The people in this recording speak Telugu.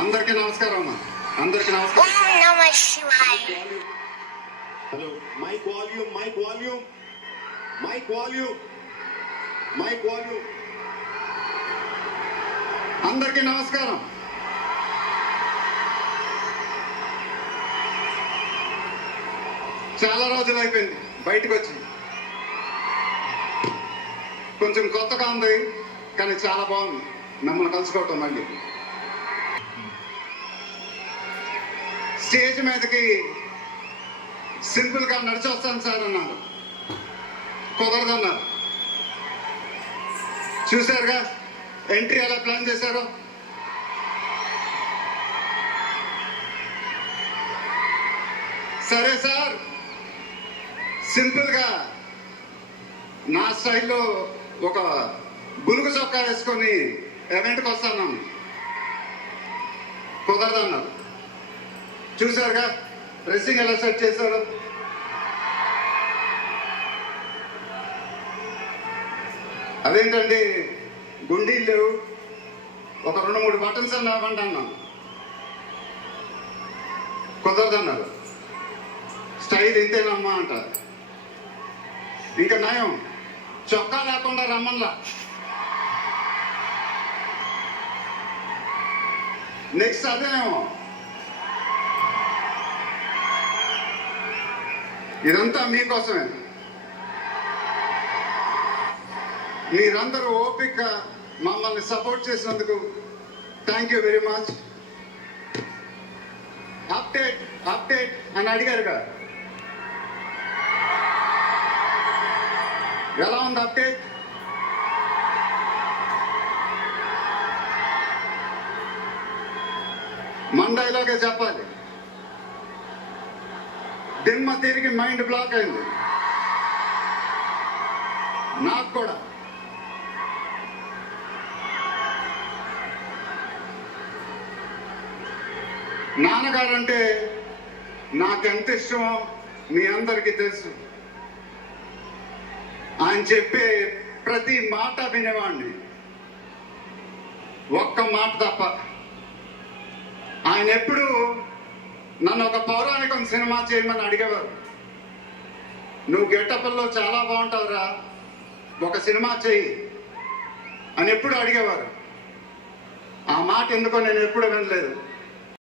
అందరికీ నమస్కారం అమ్మా. అందరికీ నమస్కారం. Hello, mic volume, mic volume, mic volume, mic volume. అందరికీ నమస్కారం. చాలా రోజులు అయిపోయింది బయటకు వచ్చి. కొంచెం కొత్తగా ఉంది కానీ చాలా బాగుంది మిమ్మల్ని కలుసుకోవటం. మళ్ళీ స్టేజ్ మీదకి సింపుల్ గా నడిచి వస్తాను సార్ అన్నారు. కుదరదన్నారు. చూశారుగా ఎంట్రీ ఎలా ప్లాన్ చేశారో. సరే సార్, సింపుల్ గా నా స్టైల్లో ఒక బులుగు చొక్కా వేసుకొని ఈవెంట్కి వస్తాను. కుదరదన్నారు. చూశారుగా డ్రెస్సింగ్ ఎలా సెట్ చేశారు. అదేంటండి గుండీలు ఒక 2-3 బటన్స్ అన్న ఇవ్వండి అన్నాం. కుదరదన్నారు. స్టైల్ ఇంతేనమ్మా అంటారు. ఇంకా నయం చొక్కా లేకుండా రమ్మన్లా. నెక్స్ట్ అదేనేమో. ఇదంతా మీకోసమే. మీరందరూ ఓపిక మమ్మల్ని సపోర్ట్ చేసినందుకు thank you very much. Update update అని అడిగారుగా, ఎలా ఉంది అప్డేట్? మండైలోకే చెప్పాలి. దిమ్మ తిరిగి మైండ్ బ్లాక్ అయింది నాకు కూడా. నాన్నగారంటే నాకెంత ఇష్టమో మీ అందరికీ తెలుసు. ఆయన చెప్పే ప్రతి మాట వినేవాడిని, ఒక్క మాట తప్ప. ఆయన ఎప్పుడు నన్ను ఒక పౌరాణికం సినిమా చేయమని అడిగేవారు. నువ్వు గెటప్లో చాలా బాగుంటావురా, ఒక సినిమా చేయి అని ఎప్పుడు అడిగేవారు. ఆ మాట ఎందుకో నేను ఎప్పుడు వినలేదు.